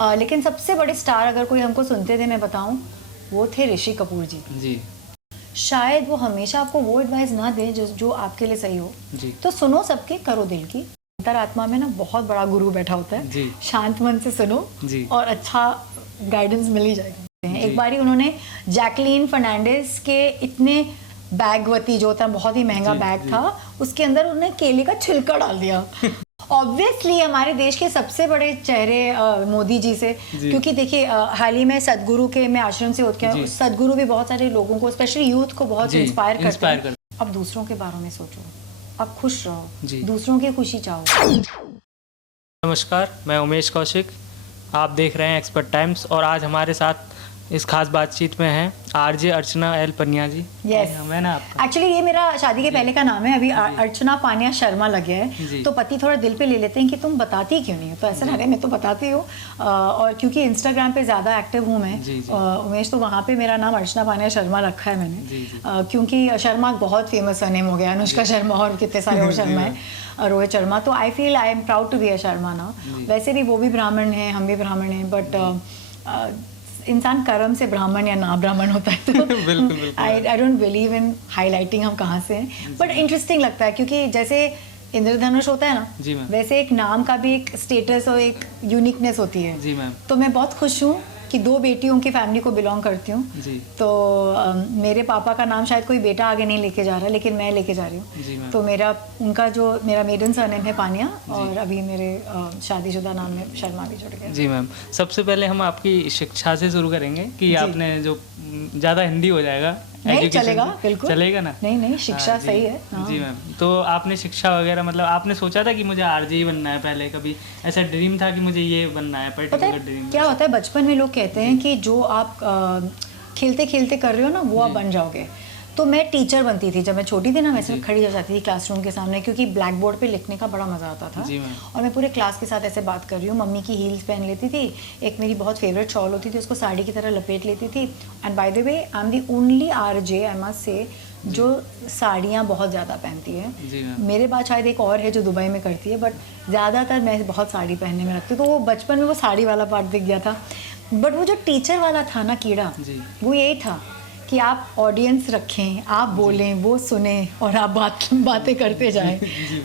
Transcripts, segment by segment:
लेकिन सबसे बड़े स्टार अगर कोई हमको सुनते थे, मैं बताऊं, वो थे ऋषि कपूर जी। शायद वो हमेशा आपको वो एडवाइस ना दे जो आपके लिए सही हो जी। तो सुनो सबके, करो दिल की। अंतरात्मा में ना बहुत बड़ा गुरु बैठा होता है जी। शांत मन से सुनो जी। और अच्छा गाइडेंस मिल ही जाएगा। एक बारी उन्होंने जैकलीन फर्नांडिस के इतने बैगवती जो था, बहुत ही महंगा बैग था, उसके अंदर उन्होंने केले का छिलका डाल दिया। ऑब्वियसली हमारे देश के सबसे बड़े चेहरे मोदी जी से, क्योंकि देखिए हाल ही में सदगुरु के मैं आश्रम से होकर आया, सदगुरु भी बहुत सारे लोगों को, स्पेशली यूथ को बहुत इंस्पायर करते हैं। अब दूसरों के बारे में सोचो, अब खुश रहो, दूसरों की खुशी चाहो। नमस्कार, मैं उमेश कौशिक, आप देख रहे हैं एक्सपर्ट टाइम्स, और आज हमारे साथ इस खास बातचीत में हैं आरजे अर्चना एल पनिया जी। यस, है ना आपका? एक्चुअली ये मेरा शादी के पहले का नाम है, अभी अर्चना पानिया शर्मा लग गया है, तो पति थोड़ा दिल पे ले लेते हैं कि तुम बताती क्यों नहीं हो, तो ऐसा लगे मैं तो बताती हूँ। और क्योंकि इंस्टाग्राम पे ज़्यादा एक्टिव हूँ मैं उमेश, तो वहाँ पे मेरा नाम अर्चना पानिया शर्मा रखा है मैंने, क्योंकि शर्मा बहुत फेमस नेम हो गया, अनुष्का शर्मा और कितने सारे और शर्मा है, रोहित शर्मा, तो I feel I am proud to be a Sharma ना। वैसे भी वो भी ब्राह्मण है, हम भी ब्राह्मण हैं, बट इंसान कर्म से ब्राह्मण या ना ब्राह्मण होता है, तो I don't believe in highlighting हम कहाँ से हैं, बट इंटरेस्टिंग लगता है, क्योंकि जैसे इंद्रधनुष होता है ना, वैसे एक नाम का भी एक स्टेटस और एक यूनिकनेस होती है जी मैम। तो मैं बहुत खुश हूँ कि 2 बेटियों की फैमिली को बिलोंग करती हूँ, तो मेरे पापा का नाम शायद कोई बेटा आगे नहीं लेके जा रहा, लेकिन मैं लेके जा रही हूँ, तो मेरा मेडन सरनेम है पानिया, और अभी मेरे शादीशुदा नाम में शर्मा भी जुड़ गया। जी मैम, सबसे पहले हम आपकी शिक्षा से शुरू करेंगे कि आपने जो ज़्यादा हिंदी हो जाएगा, नहीं चलेगा, बिल्कुल चलेगा ना? नहीं शिक्षा सही है। जी मैम, तो आपने शिक्षा वगैरह, मतलब आपने सोचा था कि मुझे आरजे ही बनना है, पहले कभी ऐसा ड्रीम था कि मुझे ये बनना है पर्टिकुलर ड्रीम? क्या होता है, बचपन में लोग कहते हैं कि जो आप खेलते खेलते कर रहे हो ना, वो आप बन जाओगे। तो मैं टीचर बनती थी जब मैं छोटी थी ना, मैं सिर्फ खड़ी हो जाती थी क्लासरूम के सामने, क्योंकि ब्लैक बोर्ड पे लिखने का बड़ा मजा आता था, और मैं पूरे क्लास के साथ ऐसे बात कर रही हूँ। मम्मी की हील्स पहन लेती थी, एक मेरी बहुत फेवरेट शॉल होती थी, उसको साड़ी की तरह लपेट लेती थी, and by the way I am the only RJ, I must say, जो साड़ियाँ बहुत ज़्यादा पहनती है। मेरे बाद शायद एक और है जो दुबई में करती है, बट ज़्यादातर मैं बहुत साड़ी पहनने में रखती हूँ, तो वो बचपन में वो साड़ी वाला पार्ट दिख गया था। बट वो जो टीचर वाला था ना कीड़ा, वो यही था कि आप ऑडियंस रखें, आप बोलें, वो सुने, और आप बातें करते जाएं,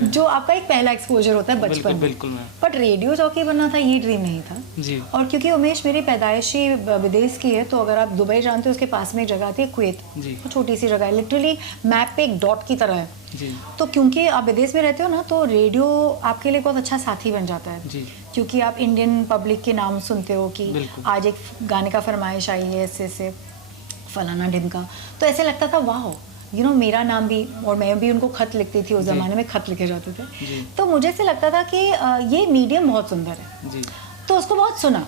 जो आपका एक पहला एक्सपोजर होता है बचपन में। बट रेडियो जॉकी बनना था, ये ड्रीम नहीं था जी। और क्योंकि उमेश मेरी पैदाइशी विदेश की है, तो अगर आप दुबई जानते हो, उसके पास में एक जगह आती है कुवैत, वो छोटी सी जगह है, लिटरली मैप पे एक डॉट की तरह है जी। तो क्योंकि आप विदेश में रहते हो ना, तो रेडियो आपके लिए बहुत अच्छा साथी बन जाता है जी। क्योंकि आप इंडियन पब्लिक के नाम सुनते हो कि आज एक गाने का फरमाइश आई है ऐसे फलाना ढिमका, तो ऐसे लगता था वाह, मेरा नाम भी, और मैं भी उनको खत लिखती थी, उस जमाने में खत लिखे जाते थे, तो मुझे से लगता था कि ये मीडियम बहुत सुंदर है जी। तो उसको बहुत सुना,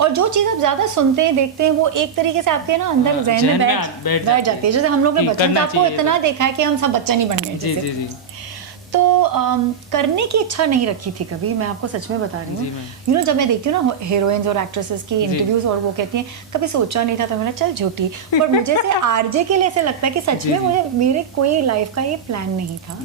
और जो चीज़ आप ज़्यादा सुनते हैं, देखते हैं, वो एक तरीके से आपके ना अंदर ज़हन में बैठ जाती है। जैसे हम लोग ने बचपन में आपको इतना देखा है कि हम सब बच्चा नहीं बन गए जैसे, तो करने की इच्छा नहीं रखी थी कभी, मैं आपको सच में बता रही हूँ। जब मैं देखती हूँ ना हीरोइंस और एक्ट्रेसेस की इंटरव्यूज, और वो कहती हैं कभी सोचा नहीं था, तो मैंने चल झूठी, पर मुझे से आरजे के लिए ऐसे लगता है कि सच में मेरे कोई लाइफ का ये प्लान नहीं था,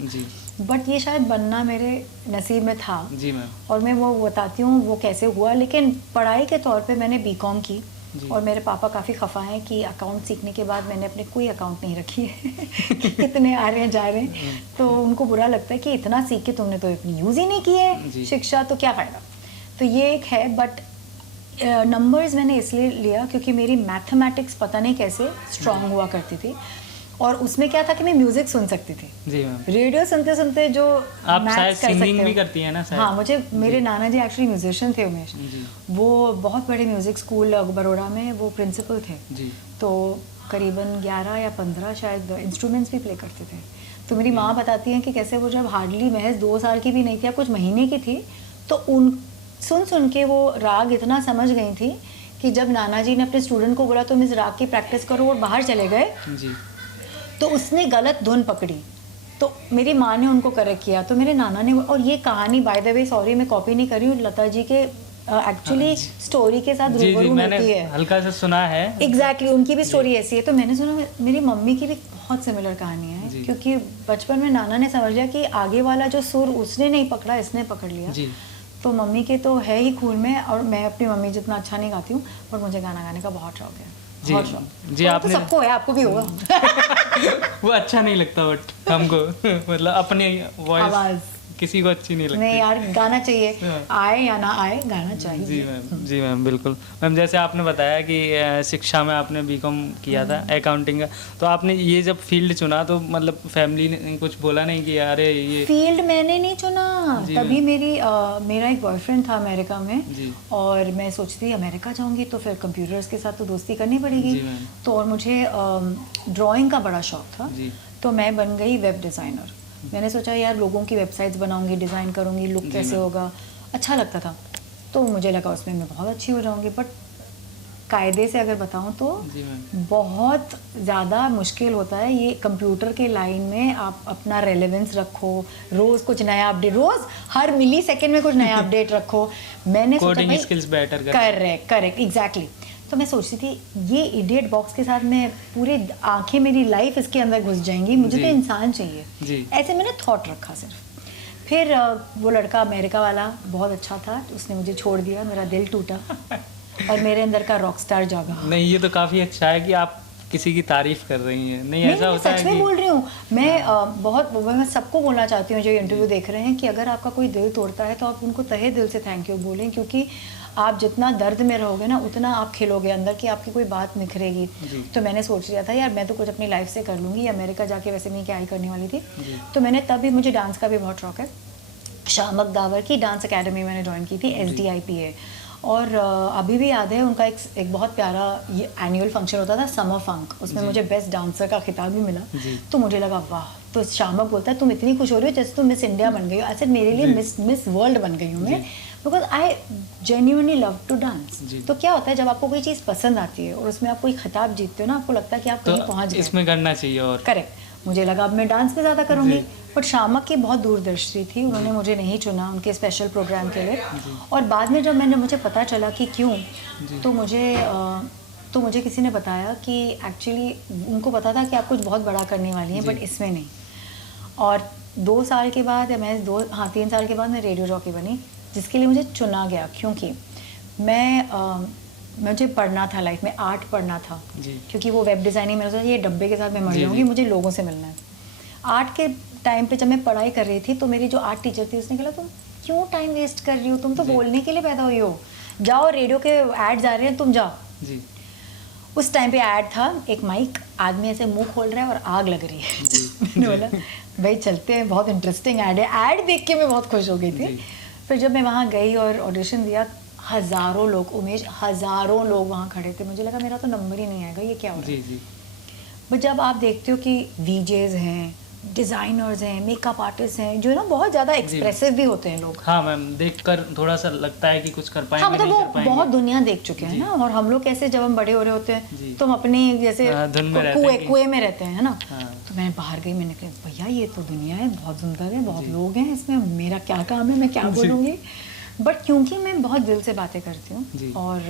बट ये शायद बनना मेरे नसीब में था जी मैम। और मैं वो बताती हूँ वो कैसे हुआ। लेकिन पढ़ाई के तौर पे मैंने बीकॉम की, और मेरे पापा काफ़ी खफा हैं कि अकाउंट सीखने के बाद मैंने अपने कोई अकाउंट नहीं रखी है कि कितने आ रहे हैं जा रहे हैं, तो उनको बुरा लगता है कि इतना सीख के तुमने तो इतनी यूज़ ही नहीं की है शिक्षा, तो क्या फ़ायदा। तो ये एक है, बट नंबर्स मैंने इसलिए लिया क्योंकि मेरी मैथमेटिक्स पता नहीं कैसे स्ट्रांग हुआ करती थी, और उसमें क्या था कि मैं म्यूजिक सुन सकती थी जी मैम। रेडियो सुनते सुनते जो आप शायद सिंगिंग भी करती हैं ना शायद? हाँ, मुझे मेरे नाना जी एक्चुअली म्यूजिशियन थे उमेश, वो बहुत बड़े म्यूजिक स्कूल बड़ौदा में वो प्रिंसिपल थे जी। तो करीबन 11 या 15 शायद इंस्ट्रूमेंट्स भी प्ले करते थे। तो मेरी माँ बताती हैं कि कैसे वो जब हार्डली महज 2 साल की भी नहीं थी, कुछ महीने की थी, तो उन सुन के वो राग इतना समझ गई थी कि जब नाना जी ने अपने स्टूडेंट को बोला तुम इस राग की प्रैक्टिस करो, और बाहर चले गए जी, तो उसने गलत धुन पकड़ी, तो मेरी माँ ने उनको करेक्ट किया, तो मेरे नाना ने, और ये कहानी बाय द वे, सॉरी मैं कॉपी नहीं कर रही हूँ, लता जी के एक्चुअली स्टोरी के साथ रूबरू होती है, हल्का सा सुना है एग्जैक्टली उनकी भी स्टोरी ऐसी है। तो मैंने सुना मेरी मम्मी की भी बहुत सिमिलर कहानी है, क्योंकि बचपन में नाना ने समझ लिया कि आगे वाला जो सुर उसने नहीं पकड़ा, इसने पकड़ लिया, तो मम्मी के तो है ही खून में, और मैं अपनी मम्मी जितना अच्छा नहीं गाती हूँ, पर मुझे गाना गाने का बहुत शौक है। जी बहुत शौक। जी, तो आपने सबको है, आपको भी होगा। वो अच्छा नहीं लगता बट हमको मतलब अपनी वॉइस आवाज़ किसी को अच्छी नहीं लगती। नहीं यार, गाना चाहिए, हाँ। आए या ना आए, गाना चाहिए। जी मैम बिल्कुल। मैम जैसे आपने बताया कि शिक्षा में आपने बीकॉम किया था अकाउंटिंग का, तो आपने ये जब फील्ड चुना तो मतलब फैमिली ने कुछ बोला नहीं कि अरे ये फील्ड मैंने नहीं चुना, जी तभी मेरा एक बॉयफ्रेंड था अमेरिका में, जी और मैं सोचती अमेरिका जाऊंगी तो फिर कंप्यूटर्स के साथ तो दोस्ती करनी पड़ेगी। जी मैम। तो और मुझे ड्राइंग का बड़ा शौक था, जी तो मैं बन गई वेब डिज़ाइनर। मैंने सोचा यार लोगों की वेबसाइट्स बनाऊंगी, डिज़ाइन करूंगी, लुक जी कैसे मैम। होगा, अच्छा लगता था। तो मुझे लगा उसमें मैं बहुत अच्छी हो जाऊंगी, बट कायदे से अगर बताऊं तो जी मैम। बहुत ज़्यादा मुश्किल होता है ये कंप्यूटर के लाइन में। आप अपना रेलेवेंस रखो, रोज़ कुछ नया अपडेट, रोज़ हर मिली सेकेंड में कुछ नया अपडेट रखो। मैंने सोचा कोडिंग भाई स्किल्स बेटर करेक्ट एग्जैक्टली। तो मैं सोचती थी ये इडियट बॉक्स के साथ मैं पूरे आंखें, मेरी लाइफ इसके अंदर घुस जाएंगी, मुझे जी। तो इंसान चाहिए। जी ऐसे मैंने थॉट रखा सिर्फ। फिर वो लड़का अमेरिका वाला बहुत अच्छा था, उसने मुझे छोड़ दिया, मेरा दिल टूटा और मेरे अंदर का रॉक स्टार जागा। नहीं, ये तो काफ़ी अच्छा है कि आप किसी की तारीफ कर रही हैं। नहीं ऐसा होता है सच में कि बोल रही हूँ मैं। मैं सबको बोलना चाहती हूँ जो इंटरव्यू देख रहे हैं कि अगर आपका कोई दिल तोड़ता है तो आप उनको तहे दिल से थैंक यू बोलें, क्योंकि आप जितना दर्द में रहोगे ना उतना आप खिलोगे अंदर की, आपकी कोई बात निखरेगी। तो मैंने सोच लिया था यार मैं तो कुछ अपनी लाइफ से कर लूँगी, अमेरिका जाके वैसे मैं क्या ही करने वाली थी। तो मैंने तभी, मुझे डांस का भी बहुत शौक है, शामक दावर की डांस अकेडमी मैंने ज्वाइन की थी, SDIPA। और अभी भी याद है उनका एक बहुत प्यारा ये एनुअल फंक्शन होता था, समर फंक, उसमें मुझे बेस्ट डांसर का खिताब भी मिला। तो मुझे लगा वाह। तो शामक बोलता है तुम इतनी खुश हो रही हो जैसे तुम मिस इंडिया बन गई हो। ऐसे मेरे लिए मिस वर्ल्ड बन गई हूँ मैं, because I genuinely love to dance. तो क्या होता है जब आपको कोई चीज़ पसंद आती है और उसमें आप कोई खिताब जीतते हो ना, आपको लगता है कि आप कहीं पहुँच गए, इसमें करना चाहिए। और करेक्ट, मुझे लगा अब मैं डांस में ज़्यादा करूँगी, बट शामक की बहुत दूरदर्शी थी, उन्होंने मुझे नहीं चुना उनके स्पेशल प्रोग्राम के लिए। और बाद में जब मुझे पता चला कि क्यों, तो मुझे किसी ने बताया कि एक्चुअली उनको पता था कि आप कुछ बहुत बड़ा करने वाली हैं, बट इसमें नहीं। और 2 साल के बाद या मैं 3 साल के बाद मैं रेडियो जॉकी बनी, जिसके लिए मुझे चुना गया, क्योंकि मुझे पढ़ना था लाइफ में, आर्ट पढ़ना था, क्योंकि वो वेब डिज़ाइनिंग में ये डब्बे के साथ मैं मर जाऊँगी, मुझे लोगों से मिलना है। आर्ट के टाइम पे जब मैं पढ़ाई कर रही थी तो मेरी जो आर्ट टीचर थी उसने कहा तुम क्यों टाइम वेस्ट कर रही हो, तुम तो बोलने के लिए पैदा हुई हो, जाओ रेडियो के ऐड आ रहे हैं तुम जाओ। उस टाइम पे ऐड था, एक माइक, आदमी ऐसे मुंह खोल रहा है और आग लग रही है। मैंने बोला भाई चलते हैं, बहुत इंटरेस्टिंग ऐड है। ऐड देख के मैं बहुत खुश हो गई थी। फिर जब मैं वहाँ गई और ऑडिशन दिया, हज़ारों लोग, उमेश, हज़ारों लोग वहाँ खड़े थे, मुझे लगा मेरा तो नंबर ही नहीं आएगा, ये क्या हो रहा है। बट जब आप देखते हो कि VJs हैं, डिज़ाइनर्स हैं, मेकअप आर्टिस्ट हैं, जो ना बहुत ज़्यादा एक्सप्रेसिव भी होते हैं लोग। हाँ मैम, देखकर थोड़ा सा लगता है कि कुछ कर पाएंगे। हाँ, मतलब वो बहुत दुनिया देख चुके हैं ना, और हम लोग कैसे जब हम बड़े हो रहे होते हैं तो हम अपने जैसे कुएं में रहते हैं ना। तो मैं बाहर गई, मैंने कहा भैया ये तो दुनिया है, बहुत सुंदर है, बहुत लोग हैं इसमें, मेरा क्या काम है, मैं क्या बोलूँगी। बट क्योंकि मैं बहुत दिल से बातें करती हूँ, और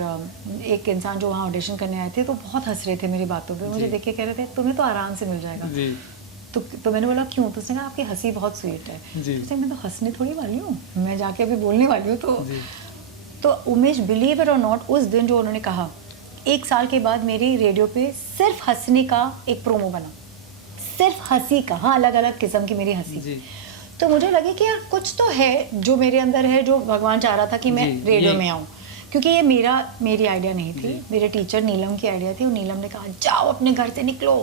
एक इंसान जो वहाँ ऑडिशन करने आए थे तो बहुत हंस रहे थे मेरी बातों पे, मुझे देख के कह रहे थे तुम्हें तो आराम से मिल जाएगा। तो मैंने बोला क्यों? तो उसने कहा आपकी हंसी बहुत स्वीट है। तो मैं तो हंसने थोड़ी वाली हूँ, मैं जाके अभी बोलने वाली हूँ। तो उमेश, बिलीव इट और नॉट, उस दिन जो उन्होंने कहा, 1 साल के बाद मेरी रेडियो पे सिर्फ हंसने का एक प्रोमो बना, सिर्फ हंसी का। हाँ, अलग अलग किस्म की मेरी हंसी। तो मुझे लगे कि यार कुछ तो है जो मेरे अंदर है, जो भगवान चाह रहा था कि मैं रेडियो में आऊँ, क्योंकि ये मेरी आइडिया नहीं थी, मेरे टीचर नीलम की आइडिया थी। और नीलम ने कहा जाओ अपने घर से निकलो,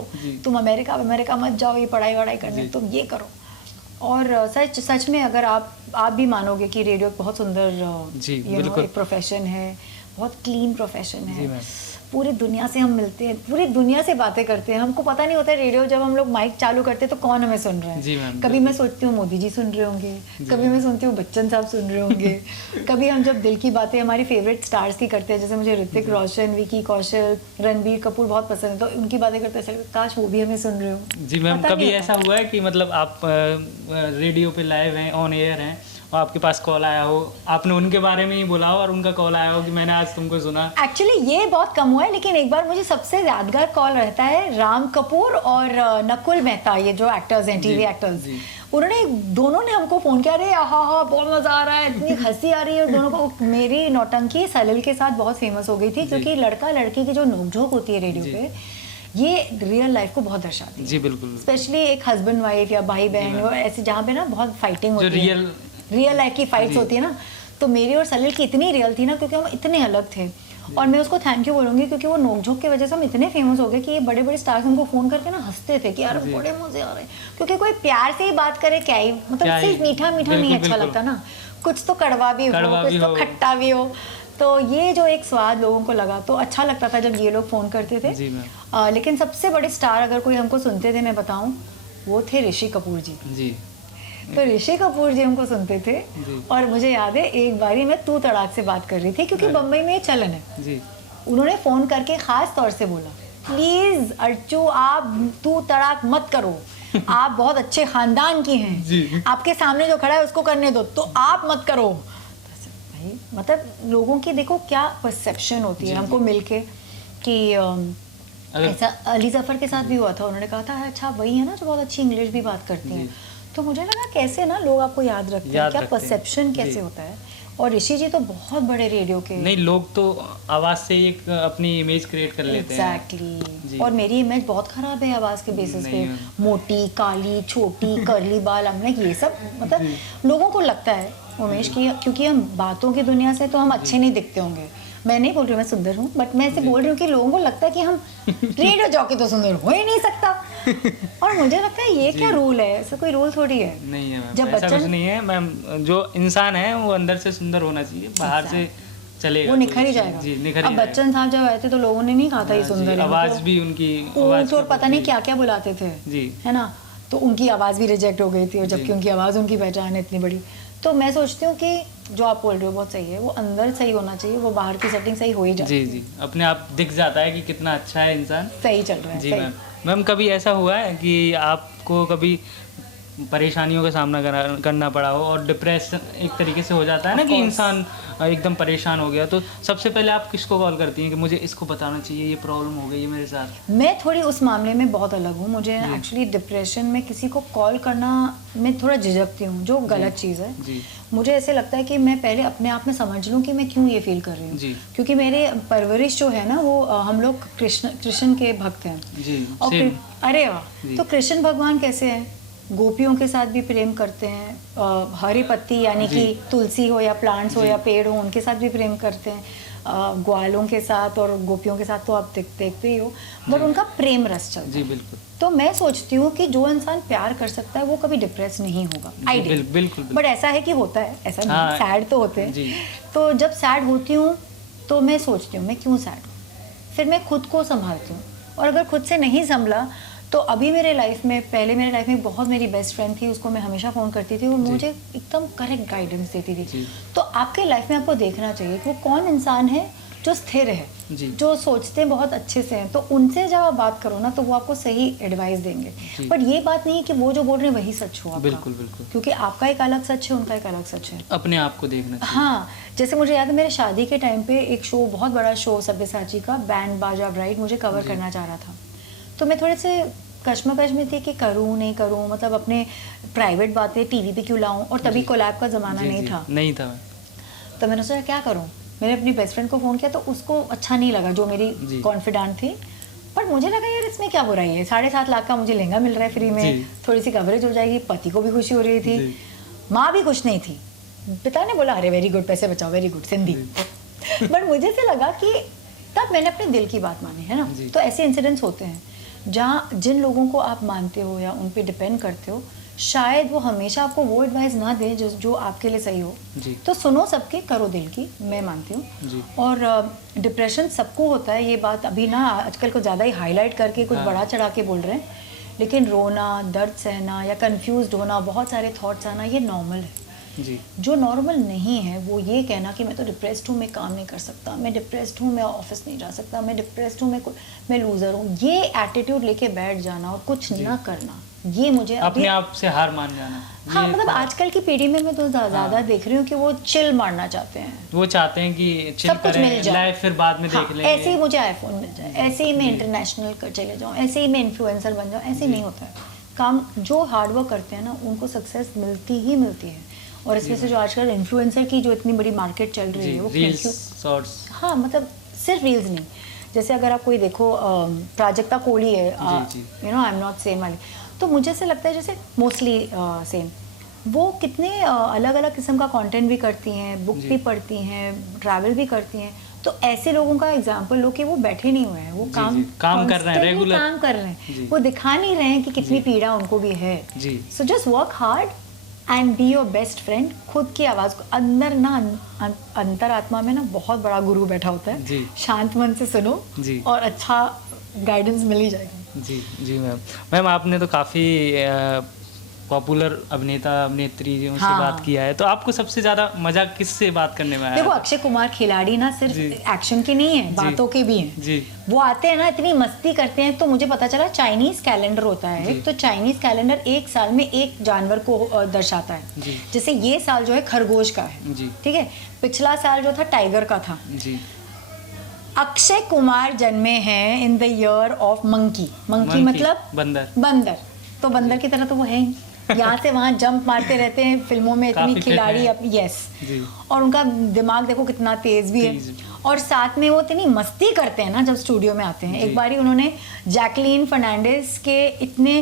तुम अमेरिका मत जाओ, ये पढ़ाई वढ़ाई करने, तुम ये करो। और सच में अगर आप भी मानोगे कि रेडियो बहुत सुंदर एक प्रोफेशन है, बहुत क्लीन प्रोफेशन है। पूरी दुनिया से हम मिलते हैं, पूरी दुनिया से बातें करते हैं, हमको पता नहीं होता है रेडियो जब हम लोग माइक चालू करते हैं तो कौन हमें सुन रहा है। कभी मैं सोचती हूँ मोदी जी सुन रहे होंगे, कभी मैं सुनती हूँ बच्चन साहब सुन रहे होंगे, कभी हम जब दिल की बातें हमारी फेवरेट स्टार्स की करते हैं, जैसे मुझे ऋतिक रोशन, विकी कौशल, रणबीर कपूर बहुत पसंद है, तो उनकी बातें करते हैं काश वो भी हमें सुन रहे हो। जी मैम, कभी ऐसा हुआ है कि मतलब आप रेडियो पे लाइव हैं, ऑन एयर हैं, और आपके पास कॉल आया हो, आपने उनके बारे में ही बोला हो और उनका कॉल आया हो कि मैंने आज तुमको सुना? एक्चुअली ये बहुत कम हुआ है, लेकिन एक बार मुझे सबसे यादगार कॉल रहता है राम कपूर और नकुल मेहता, ये जो एक्टर्स हैं, टीवी एक्टर्स, उन्होंने दोनों ने हमको फोन किया, अरे हाँ बहुत मजा आ रहा है, इतनी हंसी आ रही है दोनों को। मेरी नौटंकी सलिल के साथ बहुत फेमस हो गई थी, क्योंकि लड़का लड़की की जो नोकझोंक होती है रेडियो पे, ये रियल लाइफ को बहुत दर्शाती है। जी बिल्कुल। स्पेशली एक हस्बैंड वाइफ या भाई बहन ऐसे जहाँ पे ना बहुत फाइटिंग होती है, रियल लाइफ की फाइट्स होती है ना, तो मेरी और सलिल की इतनी रियल थी ना, क्योंकि हम इतने अलग थे। और मैं उसको थैंक यू बोलूंगी, क्योंकि वो नोकझोंक की वजह से हम इतने फेमस हो गए कि ये बड़े बड़े स्टार्स हमको फोन करके ना हंसते थे कि यार बड़े मजे आ रहे हैं, क्योंकि कोई प्यार से ही बात करे क्या ही, मतलब सिर्फ मीठा मीठा नहीं अच्छा लगता ना, कुछ तो कड़वा भी हो, कुछ तो खट्टा भी हो। तो ये जो एक स्वाद लोगों को लगा तो अच्छा लगता था जब ये लोग फोन करते थे। लेकिन सबसे बड़े स्टार अगर कोई हमको सुनते थे, मैं बताऊं, वो थे ऋषि कपूर जी। तो ऋषि कपूर जी हमको सुनते थे, और मुझे याद है एक बारी मैं तू तड़ाक से बात कर रही थी, क्योंकि बम्बई में ये चलन है। उन्होंने फोन करके खास तौर से बोला, प्लीज अर्चू आप तू तड़ाक मत करो, आप बहुत अच्छे खानदान की हैं, आपके सामने जो खड़ा है उसको करने दो, तो आप मत करो। भाई मतलब लोगों की देखो क्या परसेप्शन होती है हमको मिलके, कि ऐसा अली जफर के साथ भी हुआ था, उन्होंने कहा था अच्छा वही है ना जो बहुत अच्छी इंग्लिश भी बात करती हैं। तो मुझे लगा कैसे ना लोग आपको याद रखते हैं, क्या परसेप्शन कैसे होता है। और ऋषि जी तो बहुत बड़े रेडियो के, नहीं लोग तो आवाज से एक अपनी इमेज क्रिएट कर लेते हैं। एग्जैक्टली। और मेरी इमेज बहुत खराब है आवाज के बेसिस पे, मोटी काली छोटी करली बाल, हमने ये सब मतलब लोगों को लगता है उमेश की, क्योंकि हम बातों की दुनिया से तो हम अच्छे नहीं दिखते होंगे, मैं नहीं बोल रही हूँ मैं सुंदर हूँ, बट मैं ऐसे बोल रही हूँ कि लोगों को लगता है कि हम रेडियो जॉकी तो सुंदर हो ही नहीं सकता। और मुझे लगता है ये क्या रूल है, ऐसा कोई रूल थोड़ी है। नहीं है मैम, जब ऐसा कुछ नहीं है मैम, जो इंसान है वो अंदर से सुंदर होना चाहिए, बाहर से चलेगा वो निखर ही जाएगा। जी, निखर अब बच्चन साहब जब आए थे तो लोगों ने नहीं कहा था ये सुंदर है, आवाज भी उनकी तो पता नहीं क्या क्या बुलाते थे जी, है ना, तो उनकी आवाज भी रिजेक्ट हो गई थी, और जबकि उनकी आवाज उनकी पहचान है इतनी बड़ी। तो मैं सोचती हूँ कि जो आप बोल रहे हो बहुत सही है, वो अंदर सही होना चाहिए, वो बाहर की सेटिंग सही हो ही जाती है। जी, अपने आप दिख जाता है कि कितना अच्छा है इंसान, सही चल रहा है। जी मैम कभी ऐसा हुआ है कि आपको कभी परेशानियों का सामना करना पड़ा हो, और डिप्रेशन एक तरीके से हो जाता है ना कि इंसान एकदम परेशान हो गया, तो सबसे पहले आप किसको कॉल करती हैं कि मुझे इसको बताना चाहिए, ये प्रॉब्लम हो गई है मेरे साथ? मैं थोड़ी उस मामले में बहुत अलग हूँ, मुझे एक्चुअली डिप्रेशन में किसी को कॉल करना मैं थोड़ा झिझकती हूँ, जो गलत चीज़ है। मुझे ऐसे लगता है कि मैं पहले अपने आप में समझ लूँ कि मैं क्यों ये फील कर रही हूँ, क्योंकि मेरे परवरिश जो है ना वो हम लोग कृष्ण के भक्त हैं। और अरे वाह, तो कृष्ण भगवान कैसे हैं, गोपियों के साथ भी प्रेम करते हैं, हरी पत्ती यानी कि तुलसी हो या प्लांट्स हो या पेड़ हो, उनके साथ भी प्रेम करते हैं, ग्वालों के साथ और गोपियों के साथ तो आप देखते ही हो, बट उनका प्रेम रस चलता है। जी बिल्कुल। तो मैं सोचती हूँ कि जो इंसान प्यार कर सकता है वो कभी डिप्रेस नहीं होगा, आइडियल। बिल्कुल। बट ऐसा है कि होता है, ऐसा नहीं, सैड तो होते हैं। तो जब सैड होती हूँ तो मैं सोचती हूँ मैं क्यों सैड हूँ, फिर मैं खुद को संभालती हूँ, और अगर खुद से नहीं संभला तो अभी मेरे लाइफ में, पहले मेरे लाइफ में बहुत मेरी बेस्ट फ्रेंड थी, उसको मैं हमेशा फ़ोन करती थी और मुझे एकदम करेक्ट गाइडेंस देती थी। तो आपके लाइफ में आपको देखना चाहिए कि वो कौन इंसान है जो स्थिर है, जो सोचते हैं बहुत अच्छे से हैं, तो उनसे जब आप बात करो ना तो वो आपको सही एडवाइस देंगे। बट ये बात नहीं है कि वो जो बोल रहे हैं वही सच हो आपका। बिल्कुल बिल्कुल, क्योंकि आपका एक अलग सच है, उनका एक अलग सच है, अपने आप को देखना चाहिए। हाँ, जैसे मुझे याद है मेरे शादी के टाइम पे एक शो, बहुत बड़ा शो सब्यसाची का, बैंड बाजा ब्राइड मुझे कवर करना चाह रहा था, तो मैं थोड़े से कश्मकश में थी कि करूँ नहीं करूँ, मतलब अपने प्राइवेट बातें टीवी पे क्यों लाऊं, और तभी कोलैब का ज़माना नहीं था। तो मैंने सोचा क्या करूँ, मैंने अपनी बेस्ट फ्रेंड को फ़ोन किया, तो उसको अच्छा नहीं लगा, जो मेरी कॉन्फिडेंट थी, बट मुझे लगा यार इसमें क्या बुराई है, 7.5 लाख का मुझे लहंगा मिल रहा है फ्री में, थोड़ी सी कवरेज हो जाएगी, पति को भी खुशी हो रही थी, माँ भी खुश नहीं थी, पिता ने बोला अरे वेरी गुड, पैसे बचाओ, वेरी गुड सिंधी। बट मुझे से लगा कि तब मैंने अपने दिल की बात मानी है ना। तो ऐसे इंसिडेंट्स होते हैं जहाँ जिन लोगों को आप मानते हो या उन पे डिपेंड करते हो, शायद वो हमेशा आपको वो एडवाइस ना दे जो आपके लिए सही हो। तो सुनो सबके, करो दिल की, मैं मानती हूँ। और डिप्रेशन सबको होता है, ये बात अभी ना आजकल को ज़्यादा ही हाईलाइट करके कुछ बड़ा चढ़ा के बोल रहे हैं, लेकिन रोना, दर्द सहना या कंफ्यूज्ड होना, बहुत सारे थॉट्स आना, ये नॉर्मल है। जो नॉर्मल नहीं है वो ये कहना कि मैं तो डिप्रेस्ड हूँ, मैं काम नहीं कर सकता, मैं डिप्रेस्ड हूँ, मैं ऑफिस नहीं जा सकता, मैं डिप्रेस्ड हूँ, मैं लूज़र हूँ, ये एटीट्यूड लेके बैठ जाना और कुछ ना करना, ये मुझे अपने आप से हार मान जाना। हाँ, मतलब आजकल की पीढ़ी में मैं तो ज़्यादा देख रही हूँ कि वो चिल मारना चाहते हैं, वो चाहते हैं कि चिल करें, लाइफ फिर बाद में देख लेंगे, ऐसे ही मुझे आईफोन मिल जाए, ऐसे ही मैं इंटरनेशनल चले जाऊँ, ऐसे ही मैं इन्फ्लुएंसर बन जाऊँ, ऐसे नहीं होता है। काम जो हार्ड वर्क करते हैं ना उनको सक्सेस मिलती ही मिलती है। और इसमें से जो आजकल इन्फ्लुएंसर की जो इतनी बड़ी मार्केट चल रही है वो रील्स शॉर्ट्स, हाँ मतलब सिर्फ रील्स नहीं, जैसे अगर आप कोई देखो प्राजक्ता कोहली है, you know I am not same वाली, तो मुझे से लगता है जैसे मोस्टली सेम, वो कितने अलग अलग किस्म का कंटेंट भी करती हैं, बुक भी पढ़ती हैं, ट्रैवल भी करती हैं। तो ऐसे लोगों का एग्जांपल लो कि वो बैठे नहीं हुए हैं, वो काम कर रहे हैं, रेगुलर काम कर रहे हैं, वो दिखा नहीं रहे हैं कि कितनी पीड़ा उनको भी है। So just work hard and be your best friend. खुद की आवाज़ को अंदर ना अंतरात्मा में ना बहुत बड़ा गुरु बैठा होता है, शांत मन से सुनो और अच्छा गाइडेंस मिल ही जाएगा। जी मैम आपने तो काफ़ी पॉपुलर अभिनेता अभिनेत्री जी उनसे बात किया है, तो आपको सबसे ज़्यादा मजा किससे बात करने में आया? देखो अक्षय कुमार खिलाड़ी ना सिर्फ एक्शन के नहीं है, बातों के भी हैं। जी। वो आते हैं ना इतनी मस्ती करते हैं, तो मुझे पता चला चाइनीज कैलेंडर होता है, तो चाइनीज कैलेंडर एक साल में एक जानवर को दर्शाता है। जैसे ये साल जो है खरगोश का है, ठीक है, पिछला साल जो था टाइगर का था। अक्षय कुमार जन्मे हैं in the year of monkey. Monkey मतलब बंदर, तो बंदर की तरह तो वो है ही, यहाँ से वहाँ जंप मारते रहते हैं फिल्मों में, इतनी खिलाड़ी यस, और उनका दिमाग देखो कितना तेज भी है, और साथ में वो इतनी मस्ती करते हैं ना जब स्टूडियो में आते हैं। एक बारी उन्होंने जैकलीन फर्नांडिस के इतने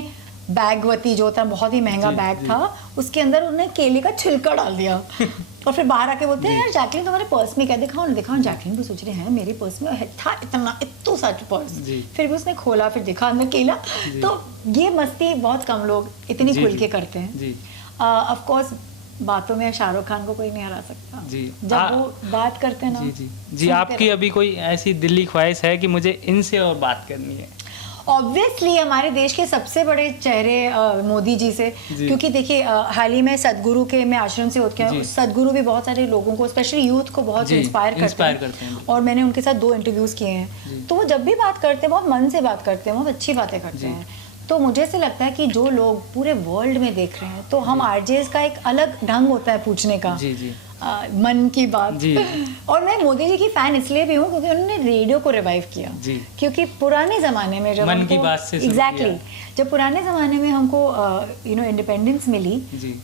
बैगवती जो था, बहुत ही महंगा बैग था, उसके अंदर उन्होंने केले का छिलका डाल दिया और फिर बाहर आके बोलते हैं यार जैकलीन तुम्हारे पर्स में क्या, दिखाओ। जैकलीन भी सोच रहे हैं मेरे पर्स में था इतना सच पर्स, फिर भी उसने खोला, फिर देखा अंदर केला। तो ये मस्ती बहुत कम लोग इतनी खुल के करते हैं। ऑफ कोर्स बातों में शाहरुख खान को कोई नहीं हरा सकता जब वो बात करते हैं ना। जी आपकी अभी कोई ऐसी दिल्ली ख्वाहिश है कि मुझे इनसे और बात करनी है? ऑब्वियसली हमारे देश के सबसे बड़े चेहरे मोदी जी से, क्योंकि देखिए हाल ही में सदगुरु के मैं आश्रम से होकर आया, सदगुरु भी बहुत सारे लोगों को स्पेशली यूथ को बहुत इंस्पायर करते हैं और मैंने उनके साथ 2 इंटरव्यूज किए हैं। तो वो जब भी बात करते हैं बहुत मन से बात करते हैं, बहुत अच्छी बातें करते हैं। तो मुझे से लगता है कि जो लोग पूरे वर्ल्ड में देख रहे हैं, तो हम आरजेस का एक अलग ढंग होता है पूछने का, मन की बात। और मैं मोदी जी की फैन इसलिए भी हूँ क्योंकि उन्होंने रेडियो को रिवाइव किया। क्योंकि पुराने जमाने में जब मन की बात से एग्जैक्टली जब पुराने जमाने में हमको इंडिपेंडेंस मिली,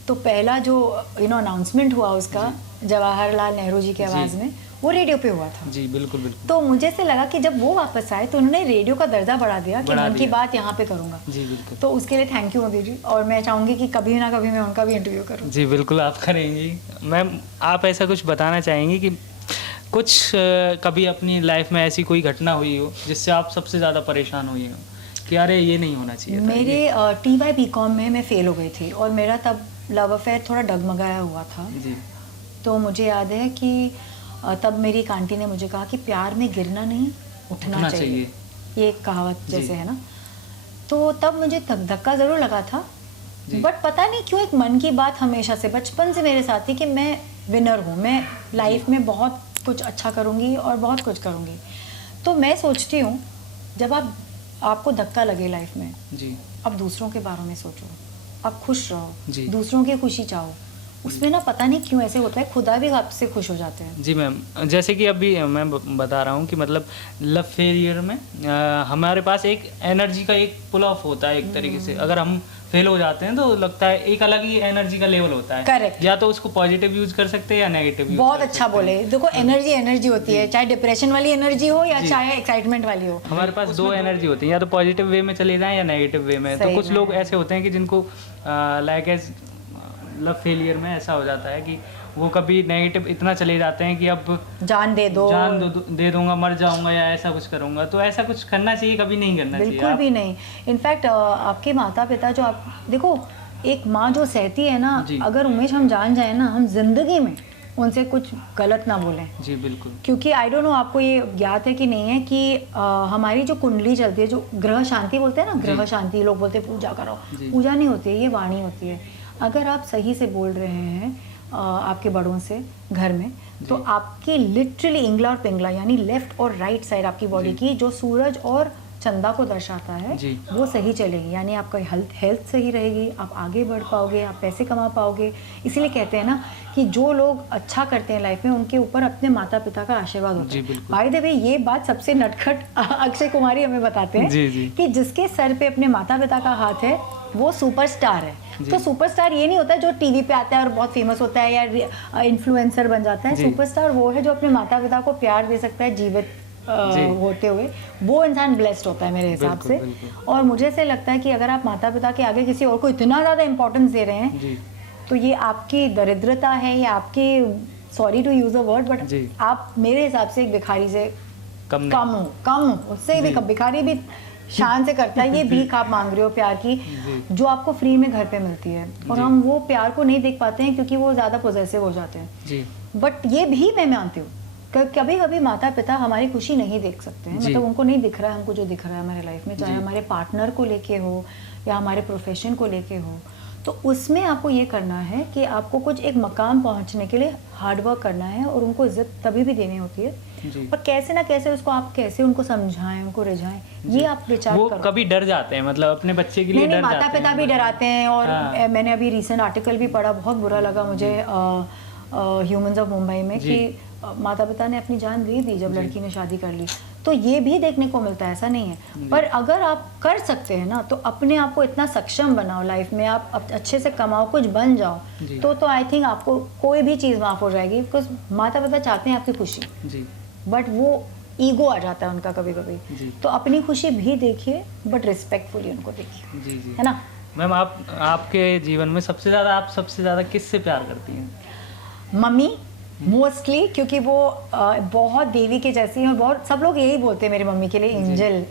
तो पहला जो अनाउंसमेंट हुआ उसका जवाहरलाल नेहरू जी की आवाज में, वो रेडियो पे हुआ था। जी बिल्कुल। तो मुझे से लगा कि जब वो वापस आए तो उन्होंने रेडियो का दर्जा बढ़ा दिया कि मन की बात यहाँ पे करूंगा। जी बिल्कुल। तो उसके लिए थैंक यू मोदी जी, और मैं चाहूंगी कि कभी ना कभी मैं उनका भी इंटरव्यू करूँ। जी बिल्कुल आप करेंगी। मैम आप ऐसा कुछ बताना चाहेंगी कि कुछ कभी अपनी लाइफ में ऐसी कोई घटना हुई हो जिससे आप सबसे ज़्यादा परेशान हुई हो कि अरे ये नहीं होना चाहिए? मेरे TY BCom में मैं फेल हो गई थी और मेरा तब लव अफेयर थोड़ा डगमगाया हुआ था। तो मुझे याद है कि तब मेरी एक आंटी ने मुझे कहा कि प्यार में गिरना नहीं, उठना चाहिए। ये एक कहावत जैसे है ना। तो तब मुझे धक्का ज़रूर लगा था, बट पता नहीं क्यों एक मन की बात हमेशा से बचपन से मेरे साथ थी कि मैं विनर हूँ, मैं लाइफ में बहुत कुछ अच्छा करूँगी और बहुत कुछ करूँगी। तो मैं सोचती हूँ जब आपको धक्का लगे लाइफ में, अब दूसरों के बारे में सोचो, आप खुश रहो, दूसरों की खुशी चाहो, उसमें ना पता नहीं क्यों ऐसे होता है, खुदा भी आपसे खुश हो जाते हैं। जी मैम, जैसे कि अभी मैं बता रहा हूँ कि मतलब लव फेलियर में हमारे पास एक एनर्जी का एक पुल ऑफ होता है एक तरीके से। अगर हम फेल हो जाते हैं तो लगता है एक अलग ही एनर्जी का लेवल होता है। करेक्ट। या तो उसको पॉजिटिव यूज कर सकते हैं या नेगेटिव। बहुत अच्छा बोले। देखो एनर्जी होती है, चाहे डिप्रेशन वाली एनर्जी हो या चाहे एक्साइटमेंट वाली हो। हमारे पास 2 एनर्जी होती है, या तो पॉजिटिव वे में चले जाएं या नेगेटिव वे में। तो कुछ लोग ऐसे होते हैं कि जिनको लाइक एज लव फेलियर में ऐसा हो जाता है कि वो कभी नेगेटिव इतना चले जाते हैं कि अब जान दे दूंगा, मर जाऊंगा या ऐसा कुछ करूंगा। तो ऐसा कुछ करना चाहिए? कभी नहीं करना चाहिए। बिल्कुल भी नहीं। इनफैक्ट आपके माता पिता जो आप देखो, एक माँ जो सहती है ना, अगर उमेश हम जान जाए ना, हम जिंदगी में उनसे कुछ गलत ना बोलें। जी बिल्कुल। क्योंकि आई डोंट नो आपको ये ज्ञात है कि नहीं है कि हमारी जो कुंडली चलती है, जो ग्रह शांति बोलते हैं ना, ग्रह शांति लोग बोलते हैं पूजा करो, पूजा नहीं होती है, ये वाणी होती है। अगर आप सही से बोल रहे हैं आपके बड़ों से घर में, तो आपकी लिटरली इंगला और पिंगला यानी लेफ्ट और राइट साइड आपकी बॉडी की जो सूरज और चंदा को दर्शाता है जी। वो सही चलेगी, यानी आपका हेल्थ सही रहेगी, आप आगे बढ़ पाओगे, आप पैसे कमा पाओगे। इसीलिए कहते हैं ना कि जो लोग अच्छा करते हैं लाइफ में उनके ऊपर अपने माता पिता का आशीर्वाद होता है। बाय द वे ये बात सबसे नटखट अक्षय कुमार ही हमें बताते हैं जी। कि जिसके सर पे अपने माता पिता का हाथ है वो सुपरस्टार है। तो सुपरस्टार ये नहीं होता जो टीवी पे आता है और बहुत फेमस होता है या इन्फ्लुएंसर बन जाता है। सुपरस्टार वो है जो अपने माता पिता को प्यार दे सकता है जीवित होते हुए, वो इंसान ब्लेस्ड होता है मेरे हिसाब से। और मुझे ऐसे लगता है कि अगर आप माता पिता के आगे किसी और को इतना ज़्यादा इंपॉर्टेंस दे रहे हैं तो ये आपकी दरिद्रता है या आपकी, sorry to use a word, but आप मेरे हिसाब से एक भिखारी से कम हो। उससे भी भिखारी भी शान से करता है, ये भीख आप मांग रहे हो प्यार की जो आपको फ्री में घर पे मिलती है, और हम वो प्यार को नहीं देख पाते हैं क्योंकि वो ज़्यादा पोजेसिव हो जाते हैं। बट ये भी मैं मानती हूँ कभी कभी माता पिता हमारी खुशी नहीं देख सकते हैं, मतलब उनको नहीं दिख रहा है हमको जो दिख रहा है हमारे लाइफ में, चाहे हमारे पार्टनर को लेके हो या हमारे प्रोफेशन को लेके हो। तो उसमें आपको ये करना है कि आपको कुछ एक मकाम पहुंचने के लिए हार्ड वर्क करना है और उनको इज्जत तभी भी देनी होती है, और कैसे ना कैसे उसको आप कैसे उनको समझाएं, उनको रिझाएं, ये आप विचार करो। कभी डर जाते हैं, मतलब अपने बच्चे के लिए डर माता पिता भी डराते हैं। और मैंने अभी रिसेंट आर्टिकल भी पढ़ा, बहुत बुरा लगा मुझे ह्यूमंस ऑफ मुंबई में कि माता पिता ने अपनी जान दे दी जब लड़की ने शादी कर ली। तो ये भी देखने को मिलता है, ऐसा नहीं है। पर अगर आप कर सकते हैं ना तो अपने आप को इतना सक्षम बनाओ लाइफ में, आप अच्छे से कमाओ, कुछ बन जाओ, तो आई थिंक आपको कोई भी चीज़ माफ़ हो जाएगी। बिकॉज माता पिता चाहते हैं आपकी खुशी, बट वो ईगो आ जाता है उनका कभी कभी। तो अपनी खुशी भी देखिए बट रिस्पेक्टफुली उनको देखिए, है ना। मैम आपके जीवन में सबसे ज़्यादा किससे प्यार करती हैं? मम्मी मोस्टली, क्योंकि वो बहुत देवी के जैसी हैं और बहुत सब लोग यही बोलते हैं मेरी मम्मी के लिए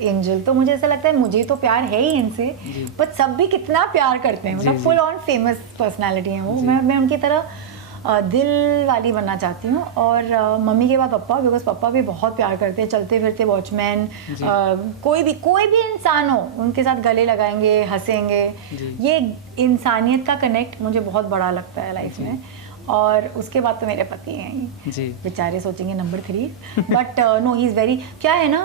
एंजल। तो मुझे ऐसा लगता है मुझे तो प्यार है ही इनसे, बट सब भी कितना प्यार करते हैं, मतलब फुल ऑन फेमस पर्सनालिटी हैं वो। मैं उनकी तरह दिल वाली बनना चाहती हूँ। और मम्मी के बाद पप्पा, बिकॉज पप्पा भी बहुत प्यार करते हैं, चलते फिरते वॉचमैन, कोई भी इंसान हो उनके साथ गले लगाएंगे, हंसेंगे। ये इंसानियत का कनेक्ट मुझे बहुत बड़ा लगता है लाइफ में। और उसके बाद तो मेरे पति हैं जी, बेचारे सोचेंगे number 3, but no he is very, क्या है ना,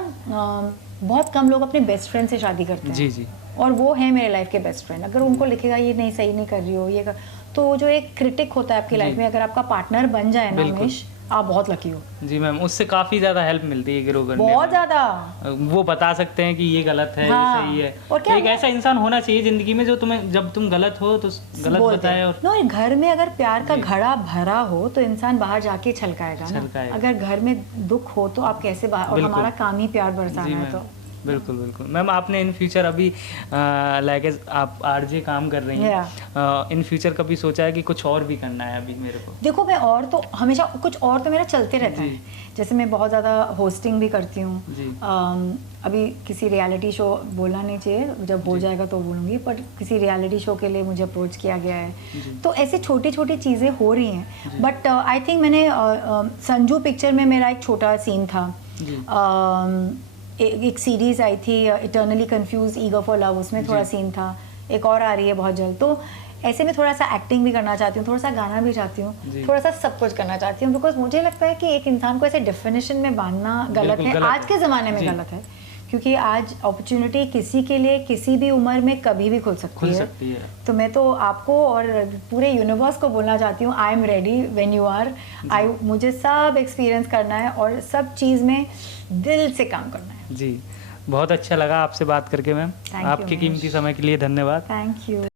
बहुत कम लोग अपने बेस्ट फ्रेंड से शादी करते हैं जी। और वो है मेरे लाइफ के बेस्ट फ्रेंड। अगर उनको लिखेगा ये नहीं सही नहीं कर रही हो, ये कर, तो जो एक क्रिटिक होता है आपकी लाइफ में, अगर आपका पार्टनर बन जाए ना हमेश, आप बहुत लकी हो। जी मैम, उससे काफी ज्यादा हेल्प मिलती है ग्रो करने में, बहुत ज्यादा। वो बता सकते हैं कि ये गलत है, ये सही है। और क्या एक ऐसा इंसान होना चाहिए जिंदगी में जो तुम्हें, जब तुम गलत हो तो गलत बताए। और घर में अगर प्यार का घड़ा भरा हो तो इंसान बाहर जाके छलकाएगा ना। अगर घर में दुख हो तो आप कैसे बाहर, और हमारा काम ही प्यार बरसाना है। तो बिल्कुल मैम, आपने इन फ्यूचर अभी लाइक आप आरजे काम कर रही हैं, इन फ्यूचर कभी सोचा है कि कुछ और भी करना है? अभी मेरे को देखो, मैं और तो हमेशा कुछ और तो मेरा चलते रहता है। जैसे मैं बहुत ज़्यादा होस्टिंग भी करती हूँ। अभी किसी रियलिटी शो, बोलना नहीं चाहिए, जब हो जाएगा तो बोलूँगी, पर किसी रियलिटी शो के लिए मुझे अप्रोच किया गया है। तो ऐसे छोटी छोटी चीज़ें हो रही हैं। बट आई थिंक मैंने संजू पिक्चर में मेरा एक छोटा सीन था। एक सीरीज आई थी eternally confuse eager for love, उसमें थोड़ा सीन था। एक और आ रही है बहुत जल्द। तो ऐसे में थोड़ा सा एक्टिंग भी करना चाहती हूँ, थोड़ा सा गाना भी चाहती हूँ, थोड़ा सा सब कुछ करना चाहती हूँ। बिकॉज मुझे लगता है कि एक इंसान को ऐसे डेफिनेशन में बांधना गलत है, आज के ज़माने में गलत है। क्योंकि आज अपॉर्चुनिटी किसी के लिए किसी भी उम्र में कभी भी खुल सकती है। तो मैं तो आपको और पूरे यूनिवर्स को बोलना चाहती हूँ, I am ready when you are. मुझे सब एक्सपीरियंस करना है और सब चीज़ में दिल से काम करना है। जी, बहुत अच्छा लगा आपसे बात करके मैम। आपके कीमती समय के लिए धन्यवाद। Thank you.